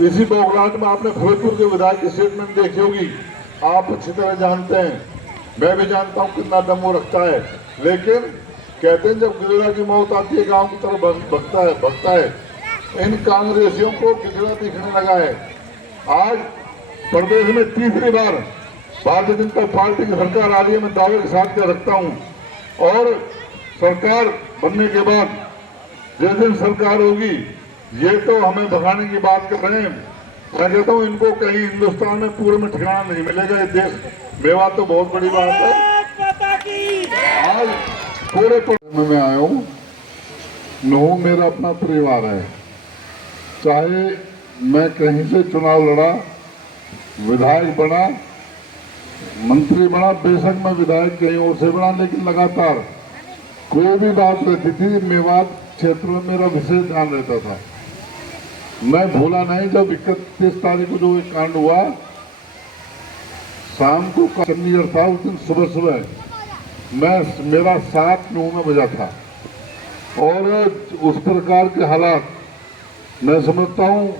इसी बौखलाहट में आपने फिरोजपुर के विधायक की स्टेटमेंट देखी होगी, आप अच्छी तरह जानते हैं, मैं भी जानता हूँ कितना दम वो रखता है। लेकिन कहते हैं जब गिदड़ा की मौत आती है गांव की तरफ भगता है। इन कांग्रेसियों को गिदड़ा दिखने लगा है। आज प्रदेश में तीसरी बार भारतीय जनता पार्टी की सरकार आ रही है, मैं दावे के साथ कह रखता हूँ। और सरकार बनने के बाद जिस दिन सरकार होगी, ये तो हमें भगाने की बात कर रहे हैं, मैं कहता हूँ इनको कहीं हिंदुस्तान में पूरे में ठिकाना नहीं मिलेगा। ये देश मेवा तो बहुत बड़ी बात है। आज पूरे में मैं आया हूँ, नहू मेरा अपना परिवार है। चाहे मैं कहीं से चुनाव लड़ा, विधायक बना, मंत्री बना, बेशक मैं विधायक कहीं और से बना, लेकिन लगातार कोई भी बात रहती थी मेवात क्षेत्र में मेरा विशेष ध्यान रहता था। मैं भूला नहीं जब 31 तारीख को जो एक कांड हुआ, शाम को चंडीगढ़ था, उस दिन सुबह मेरा 7-9 में बजा था। और उस प्रकार के हालात मैं समझता हूँ,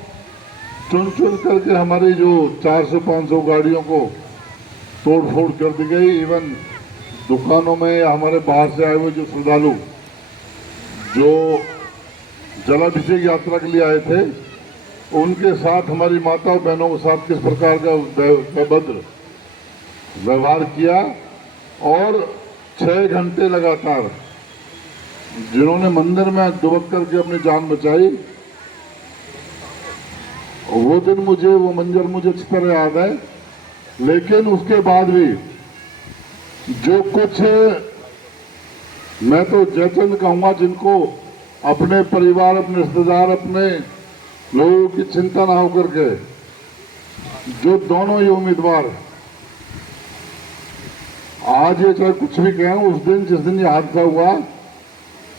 चुन चुन करके हमारी जो 400-500 गाड़ियों को तोड़ फोड़ कर दी गई। इवन दुकानों में या हमारे बाहर से आए हुए जो श्रद्धालु जो जलाभिषेक यात्रा के लिए आए थे, उनके साथ हमारी माताओं बहनों के साथ किस प्रकार का अभद्र व्यवहार किया। और 6 घंटे लगातार जिन्होंने मंदिर में दुबक करके अपनी जान बचाई, वो दिन वो मंजर मुझे अच्छी तरह याद है। लेकिन उसके बाद भी जो कुछ, मैं तो जयचंद कहूँगा, जिनको अपने परिवार, अपने रिश्तेदार, अपने लोगों की चिंता ना होकर के जो दोनों ही उम्मीदवार आज ये चाहे कुछ भी कहें, उस दिन जिस दिन ये हादसा हुआ,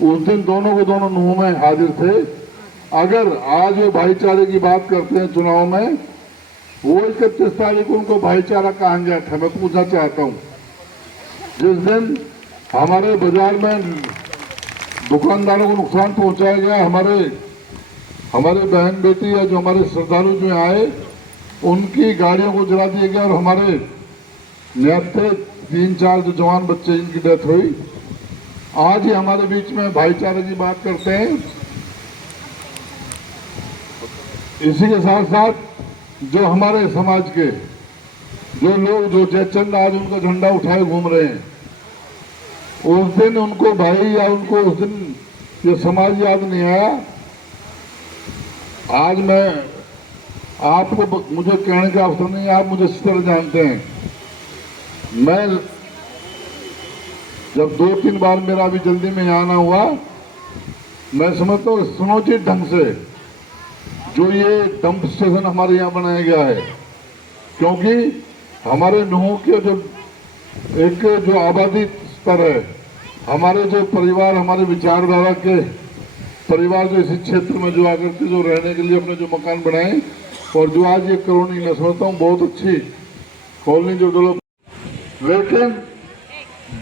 उस दिन दोनों को दोनों नहू में हाजिर थे। अगर आज वो भाईचारे की बात करते हैं चुनाव में, वो 31 तारीख को उनको भाईचारा कहा गया था। मैं पूछना चाहता हूँ, जिस दिन हमारे बाजार में दुकानदारों को नुकसान पहुंचाया गया, हमारे बहन बेटी या जो हमारे श्रद्धालु जो आए, उनकी गाड़ियों को जला दिया गया और हमारे निहत्थे 3-4 जो जवान बच्चे इनकी डेथ हुई। आज ही हमारे बीच में भाईचारे की बात करते हैं। इसी के साथ साथ जो हमारे समाज के जो लोग, जो जयचंद आज उनका झंडा उठाए घूम रहे हैं, उस दिन उनको भाई या उनको उस दिन ये समाज याद नहीं आया। आज मैं आपको, मुझे कहने का अवसर नहीं है, आप मुझे इस तरह जानते हैं। मैं जब 2-3 बार मेरा अभी जल्दी में आना हुआ, मैं समझता हूँ सुनियोजित ढंग से जो ये डंप स्टेशन हमारे यहाँ बनाया गया है, क्योंकि हमारे नहू के जो आबादी स्तर है, हमारे जो परिवार, हमारे विचारधारा के परिवार जो इसी क्षेत्र में जो आकर के जो रहने के लिए अपने जो मकान बनाए, और जो आज ये कॉलोनी मैं समझता हूँ बहुत अच्छी कॉलोनी जो डेवलप, लेकिन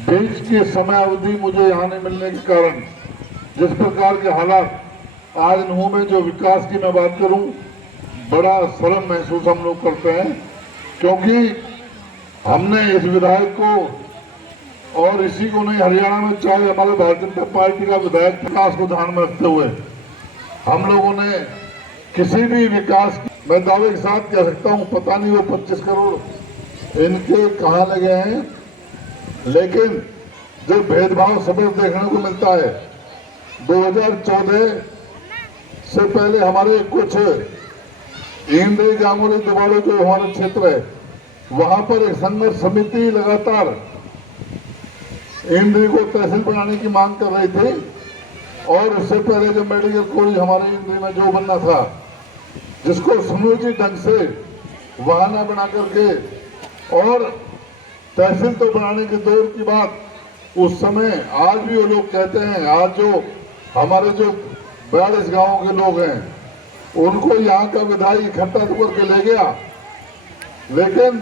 बीच की समय अवधि मुझे यहाँ नहीं मिलने के कारण जिस प्रकार के हालात आज नहू में जो विकास की मैं बात करूं, बड़ा शर्म महसूस हम लोग करते हैं। क्योंकि हमने इस विधायक को और इसी को नहीं, हरियाणा में चाहे हमारे भारतीय जनता पार्टी का विधायक विकास को ध्यान में रखते हुए हम लोगों ने किसी भी विकास की, मैं दावे के साथ कह सकता हूं, पता नहीं वो 25 करोड़ इनके कहाँ लगे हैं, लेकिन जो भेदभाव सदैव देखने को मिलता है। 2014 से पहले हमारे कुछ इंद्री जामुरी दुबाड़े जो हमारा क्षेत्र है, वहां पर एक संघर्ष समिति लगातार इंद्री को तहसील बनाने की मांग कर रही थी। और उससे पहले जो मेडिकल कॉलेज हमारे इंद्री में जो बनना था, जिसको सुनियोजित ढंग से वाहना बना करके, और तहसील तो बनाने के दौर की बात उस समय, आज भी वो लोग कहते हैं, आज जो हमारे जो 42 गांवों के लोग हैं, उनको यहाँ का विधायक इकट्ठा करके ले गया, लेकिन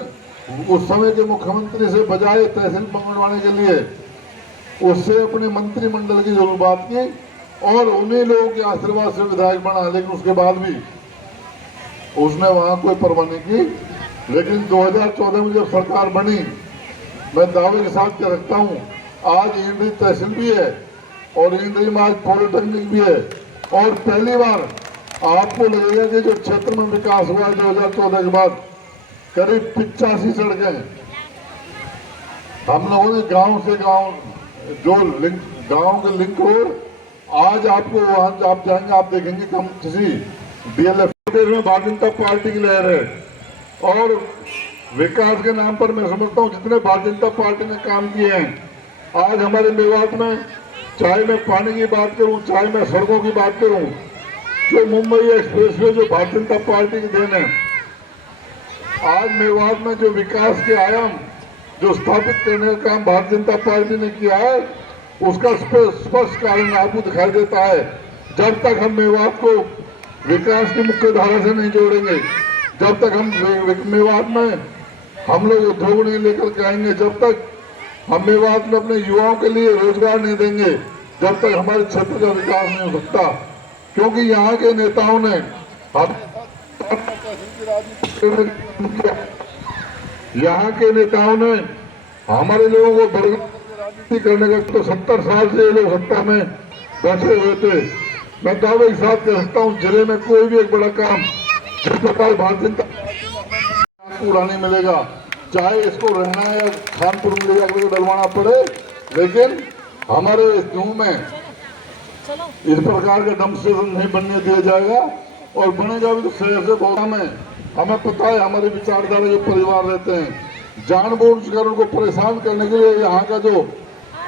उस समय के मुख्यमंत्री से बजाय तहसील बनवाने के लिए उससे अपने मंत्रिमंडल की जरूर बात की और उन्हीं लोगों के आशीर्वाद से विधायक बना। लेकिन उसके बाद भी उसने वहाँ कोई परवाह नहीं की। लेकिन 2014 में जब सरकार बनी, मैं दावे के साथ कह रखता हूँ, आज इंद्री तहसील भी है और इंद्री में आज पॉलिटेक्निक भी है। और पहली बार आपको लगेगा कि जो क्षेत्र में विकास हुआ 2014 के बाद, करीब 85 सड़कें हम लोगों ने गांव से गांव जो लिंक, गांव के लिंक रोड, आज आपको वहां आप जाएंगे, आप देखेंगे कि हम किसी डीएलएफ में भारतीय जनता पार्टी की लहर है। और विकास के नाम पर मैं समझता हूँ जितने भारतीय जनता पार्टी ने काम किए हैं, आज हमारे मेवात में, चाहे मैं पानी की बात करूं, चाहे मैं सड़कों की बात करूं, जो मुंबई एक्सप्रेसवे जो भारतीय जनता पार्टी की देन है। आज मेवात में जो विकास के आयाम जो स्थापित करने का काम भारतीय जनता पार्टी ने किया है, उसका स्पष्ट कारण आपको दिखाई देता है। जब तक हम मेवात को विकास की मुख्य धारा से नहीं जोड़ेंगे, जब तक हम मेवात में हम लोग उद्योग नहीं लेकर के आएंगे, जब तक हम मेवात में अपने युवाओं के लिए रोजगार नहीं देंगे, जब तक हमारे क्षेत्र का विकास नहीं हो सकता। क्योंकि यहाँ के नेताओं ने यहाँ के नेताओं ने हमारे लोगों को बर्बाद करने का, तो 70 साल से ये लोग सत्ता में बैठे हुए थे। मैं दावे के साथ कह सकता हूँ, जिले में कोई भी एक बड़ा काम जिस प्रकार भारतीय जनता पूरा नहीं मिलेगा, चाहे इसको रहना है या खानपुर में ले जाकर डलवाना पड़े, लेकिन हमारे जून में इस प्रकार का डंप स्टेशन नहीं बनने दिया जाएगा। और बनेगा भी तो शहर से बहुत में, हमें पता है हमारे विचारधारा जो परिवार रहते हैं, जानबूझकर उनको परेशान करने के लिए यहाँ का जो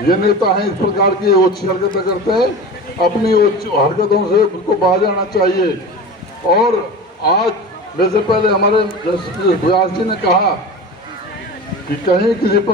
ये नेता है इस प्रकार की ओछी हरकतें करते हैं। अपनी हरकतों से उनको बाज आना चाहिए। और आज वैसे पहले हमारे व्यास जी ने कहा कि कहीं किसी पर